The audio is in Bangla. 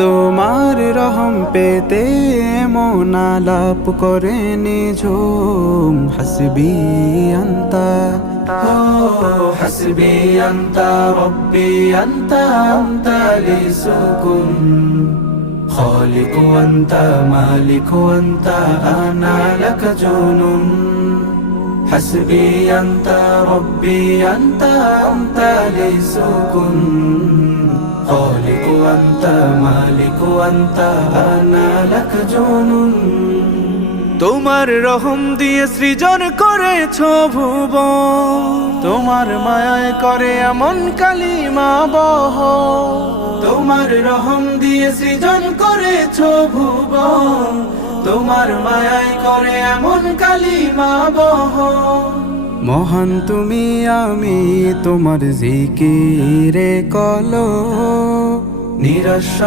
তোমার রহম পেতে মন আলাপ করে নিঝুম হাসবি আন্তা হাসবি আন্তা রব্বি আন্তা আন্তা লিসুকুন খালিক আন্তা মালিক আন্তা আনা লাক জুনুন হাসবি আন্তা রব্বি আন্তা আন্তা লিসুকুন খালিক আন্তা মালিক আন্তা আনা লাক জুনুন তোমার রহম দিয়ে সৃজন করেছো ভুবন তোমার মায়ায় করে এমন কালিমা বহ তোমার রহম দিয়ে সৃজন করেছো ভুবন তোমার মায়ায় করে এমন কালিমা বহ মহান তুমি আমি তোমার জিকিরে কলো নিরস